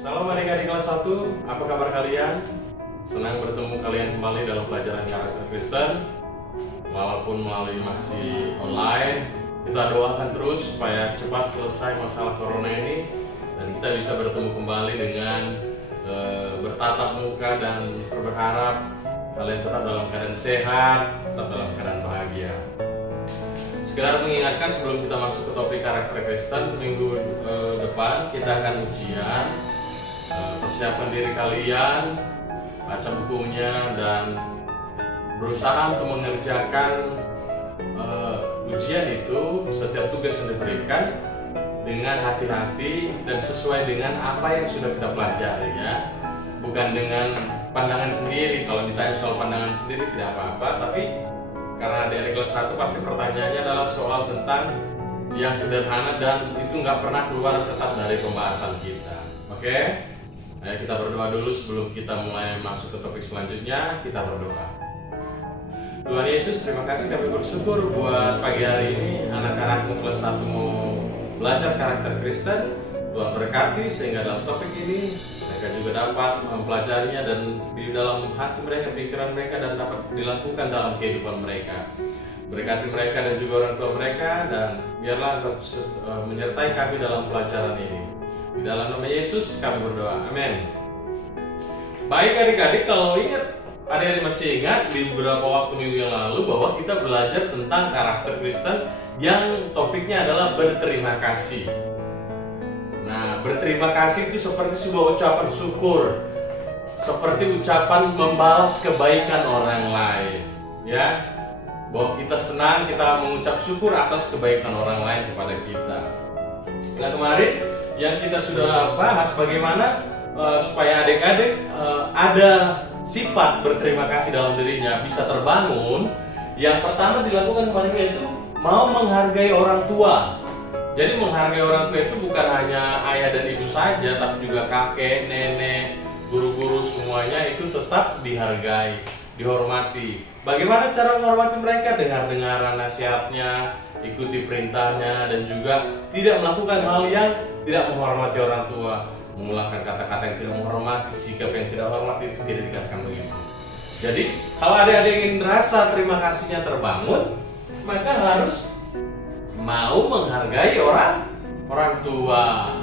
Salam adik-adik kelas 1, apa kabar kalian? Senang bertemu kalian kembali dalam pelajaran karakter Kristen. Walaupun melalui masih online, kita doakan terus supaya cepat selesai masalah corona ini dan kita bisa bertemu kembali dengan bertatap muka, dan berharap kalian tetap dalam keadaan sehat, tetap dalam keadaan bahagia. Sekedar mengingatkan sebelum kita masuk ke topik karakter Kristen, minggu depan kita akan ujian. Persiapkan diri kalian, baca bukunya, dan berusaha untuk mengerjakan ujian itu, setiap tugas yang diberikan dengan hati-hati dan sesuai dengan apa yang sudah kita pelajari, ya. Bukan dengan pandangan sendiri. Kalau ditanya soal pandangan sendiri tidak apa-apa, tapi karena dari kelas 1 pasti pertanyaannya adalah soal tentang yang sederhana dan itu nggak pernah keluar tetap dari pembahasan kita. Oke? Ayo kita berdoa dulu sebelum kita mulai masuk ke topik selanjutnya. Kita berdoa. Tuhan Yesus, terima kasih, kami bersyukur buat pagi hari ini anak-anakmu kelas 1 mau belajar karakter Kristen. Tuhan berkati sehingga dalam topik ini mereka juga dapat mempelajarinya dan di dalam hati mereka, pikiran mereka, dan dapat dilakukan dalam kehidupan mereka. Berkati mereka dan juga orang tua mereka, dan biarlah Engkau menyertai kami dalam pelajaran ini. Di dalam nama Yesus kami berdoa, amin. Baik adik-adik, kalau ingat, adik-adik masih ingat di beberapa waktu minggu yang lalu bahwa kita belajar tentang karakter Kristen yang topiknya adalah berterima kasih. Nah, berterima kasih itu seperti sebuah ucapan syukur, seperti ucapan membalas kebaikan orang lain, ya. Bahwa kita senang, kita mengucap syukur atas kebaikan orang lain kepada kita. Nah, kemarin yang kita sudah bahas bagaimana supaya adik-adik ada sifat berterima kasih dalam dirinya bisa terbangun. Yang pertama dilakukan kemarin yaitu mau menghargai orang tua. Jadi menghargai orang tua itu bukan hanya ayah dan ibu saja, tapi juga kakek, nenek, guru-guru, semuanya itu tetap dihargai, dihormati. Bagaimana cara menghormati mereka? Dengar-dengaran nasihatnya, ikuti perintahnya, dan juga tidak melakukan hal yang tidak menghormati orang tua. Mengulangi kata-kata yang tidak menghormati, sikap yang tidak hormati, itu tidak dikatakan begitu. Jadi kalau adik-adik ingin merasa terima kasihnya terbangun, maka harus mau menghargai orang tua.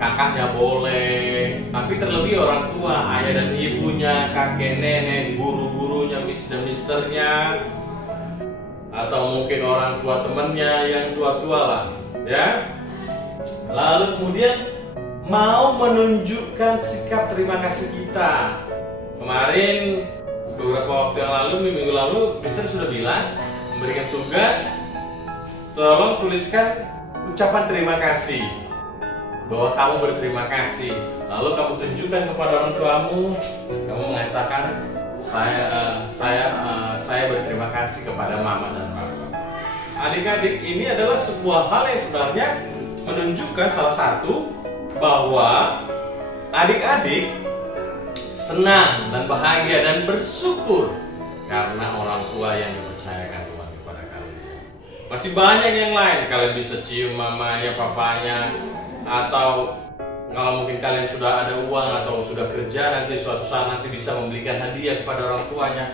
Kakaknya boleh, tapi terlebih orang tua, ayah dan ibunya, kakek nenek, guru-gurunya, miss dan misternya, atau mungkin orang tua temannya yang tua-tua lah, ya. Lalu kemudian mau menunjukkan sikap terima kasih kita. Kemarin beberapa waktu yang lalu, minggu lalu, Mister sudah bilang memberikan tugas, tolong tuliskan ucapan terima kasih, bahwa kamu berterima kasih. Lalu kamu tunjukkan kepada orang tuamu, kamu mengatakan saya berterima kasih kepada mama dan papa. Adik-adik, ini adalah sebuah hal yang sebenarnya menunjukkan salah satu bahwa adik-adik senang dan bahagia dan bersyukur karena orang tua yang dipercayakan Tuhan kepada kalian. Masih banyak yang lain, kalian bisa cium mamanya, papanya, atau kalau mungkin kalian sudah ada uang atau sudah kerja, nanti suatu saat nanti bisa membelikan hadiah kepada orang tuanya.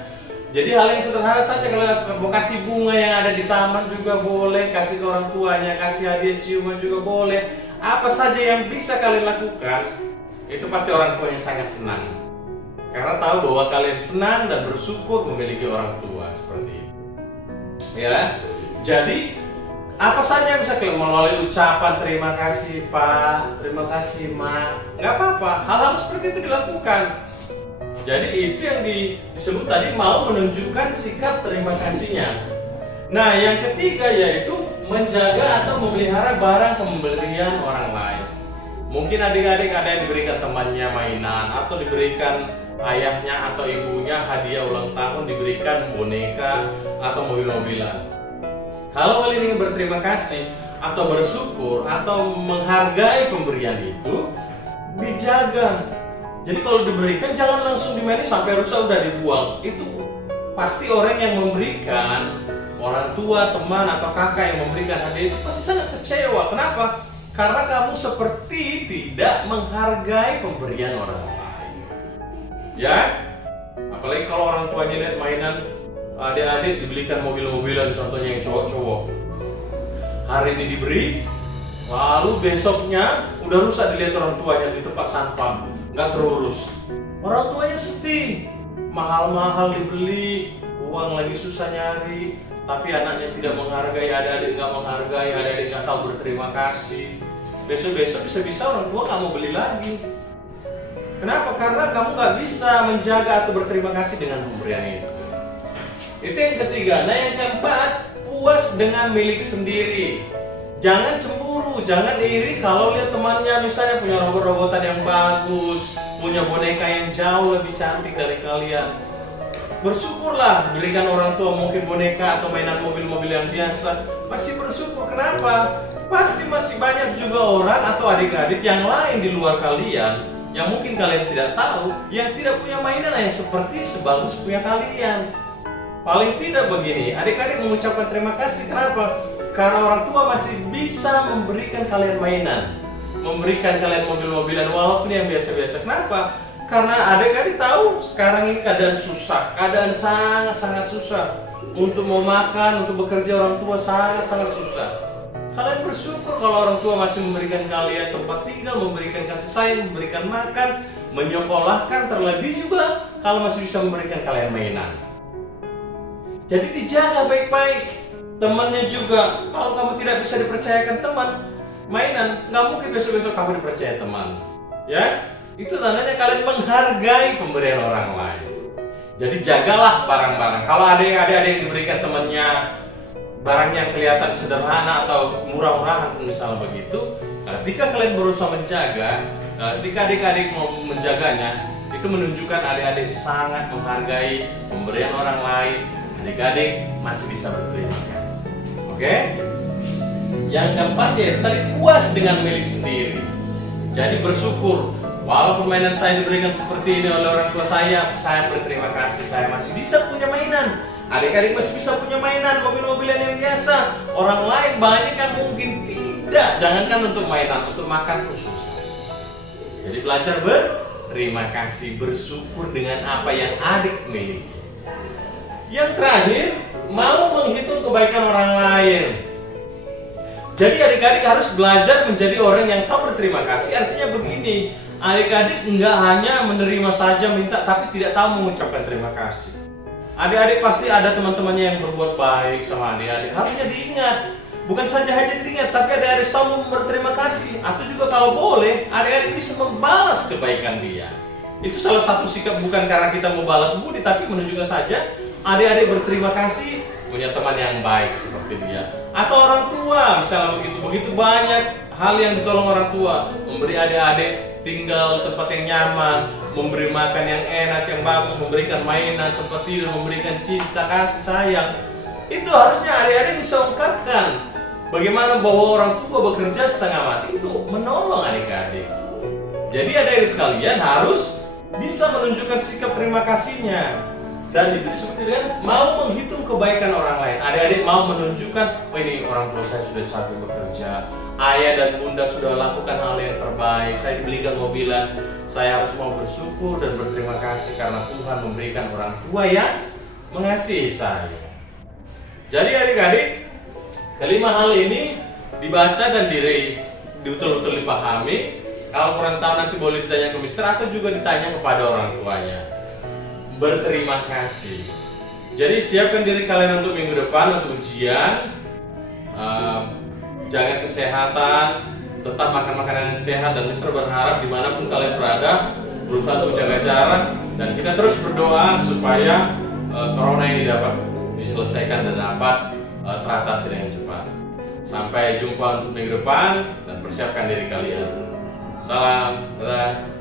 Jadi hal yang sederhana saja kalian lakukan. Mau kasih bunga yang ada di taman juga boleh, kasih ke orang tuanya, kasih hadiah ciuman juga boleh. Apa saja yang bisa kalian lakukan, itu pasti orang tuanya sangat senang. Karena tahu bahwa kalian senang dan bersyukur memiliki orang tua seperti itu. Ya, jadi apa saja yang bisa kalian melalui ucapan terima kasih Pak, terima kasih Ma, nggak apa-apa, hal-hal seperti itu dilakukan. Jadi itu yang disebut tadi mau menunjukkan sikap terima kasihnya. Nah, yang ketiga yaitu menjaga atau memelihara barang pemberian orang lain. Mungkin adik-adik ada yang diberikan temannya mainan, atau diberikan ayahnya atau ibunya hadiah ulang tahun, diberikan boneka atau mobil-mobilan. Kalau kalian ingin berterima kasih atau bersyukur atau menghargai pemberian itu, dijaga. Jadi kalau diberikan jangan langsung dimainin sampai rusak udah dibuang. Itu pasti orang yang memberikan, orang tua, teman atau kakak yang memberikan hadiah itu pasti sangat kecewa. Kenapa? Karena kamu seperti tidak menghargai pemberian orang lain. Ya, apalagi kalau orang tuanya lihat mainan adik-adik dibelikan mobil-mobilan, contohnya yang cowok-cowok. Hari ini diberi, lalu besoknya udah rusak dilihat orang tuanya di tempat sampah, nggak terurus. Orang tuanya sedih, mahal-mahal dibeli, uang lagi susah nyari, tapi anaknya tidak menghargai, adik-adik nggak menghargai, adik-adik nggak tahu berterima kasih. Besok-besok bisa-bisa orang tua nggak mau beli lagi. Kenapa? Karena kamu nggak bisa menjaga atau berterima kasih dengan pemberian itu. Itu yang ketiga. Nah, yang keempat, puas dengan milik sendiri. Jangan cemburu, jangan iri kalau lihat temannya misalnya punya robot-robotan yang bagus, punya boneka yang jauh lebih cantik dari kalian. Bersyukurlah, diberikan orang tua mungkin boneka atau mainan mobil-mobil yang biasa. Masih bersyukur, kenapa? Pasti masih banyak juga orang atau adik-adik yang lain di luar kalian yang mungkin kalian tidak tahu, yang tidak punya mainan yang seperti sebagus punya kalian. Paling tidak begini, adik-adik mengucapkan terima kasih. Kenapa? Karena orang tua masih bisa memberikan kalian mainan, memberikan kalian mobil-mobilan walaupun yang biasa-biasa. Kenapa? Karena adik-adik tahu sekarang ini keadaan susah, keadaan sangat-sangat susah. Untuk mau makan, untuk bekerja orang tua sangat-sangat susah. Kalian bersyukur kalau orang tua masih memberikan kalian tempat tinggal, memberikan kasih sayang, memberikan makan, menyekolahkan, terlebih juga kalau masih bisa memberikan kalian mainan. Jadi dijaga baik-baik. Temannya juga, kalau kamu tidak bisa dipercayakan teman, mainan, nggak mungkin besok-besok kamu dipercaya teman. Ya, itu tandanya kalian menghargai pemberian orang lain. Jadi jagalah barang-barang. Kalau adik-adik yang diberikan temannya barang yang kelihatan sederhana atau murah-murahan misalnya begitu, ketika kalian berusaha menjaga, ketika adik-adik mau menjaganya, itu menunjukkan adik-adik sangat menghargai pemberian orang lain. Adik-adik masih bisa berterima kasih. Oke? Yang keempat ya, tadi puas dengan milik sendiri. Jadi bersyukur. Walaupun mainan saya diberikan seperti ini oleh orang tua saya berterima kasih, saya masih bisa punya mainan. Adik-adik masih bisa punya mainan, mobil-mobilan yang biasa. Orang lain banyak yang mungkin tidak. Jangankan untuk mainan, untuk makan pun susah. Jadi belajar berterima kasih, bersyukur dengan apa yang adik miliki. Yang terakhir, mau menghitung kebaikan orang lain. Jadi adik-adik harus belajar menjadi orang yang tahu berterima kasih. Artinya begini, adik-adik nggak hanya menerima saja minta, tapi tidak tahu mengucapkan terima kasih. Adik-adik pasti ada teman-temannya yang berbuat baik sama adik-adik. Harusnya diingat, bukan saja hanya diingat, tapi adik-adik tahu berterima kasih. Atau juga kalau boleh, adik-adik bisa membalas kebaikan dia. Itu salah satu sikap, bukan karena kita mau balas budi, tapi menunjukkan saja adik-adik berterima kasih punya teman yang baik seperti dia. Atau orang tua, misalnya begitu banyak hal yang ditolong orang tua, memberi adik-adik tinggal tempat yang nyaman, memberi makan yang enak, yang bagus, memberikan mainan, tempat tidur, memberikan cinta, kasih sayang. Itu harusnya adik-adik bisa ungkapkan bagaimana bahwa orang tua bekerja setengah mati itu menolong adik-adik. Jadi adik-adik sekalian harus bisa menunjukkan sikap terima kasihnya. Dan itu disebut dengan mau menghitung kebaikan orang lain. Adik-adik mau menunjukkan, oh ini orang tua saya sudah capek bekerja, ayah dan bunda sudah lakukan hal yang terbaik, saya dibelikan mobilan, saya harus mau bersyukur dan berterima kasih karena Tuhan memberikan orang tua yang mengasihi saya. Jadi adik-adik, kelima hal ini dibaca dan betul-betul dipahami. Kalau kurang tahu nanti boleh ditanya ke mister atau juga ditanya kepada orang tuanya. Berterima kasih. Jadi siapkan diri kalian untuk minggu depan untuk ujian. Jaga kesehatan, tetap makan makanan yang sehat, dan mister berharap dimanapun kalian berada berusaha untuk jaga jarak, dan kita terus berdoa supaya corona ini dapat diselesaikan dan dapat teratasi dengan cepat. Sampai jumpa untuk minggu depan dan persiapkan diri kalian. Salam, dadah.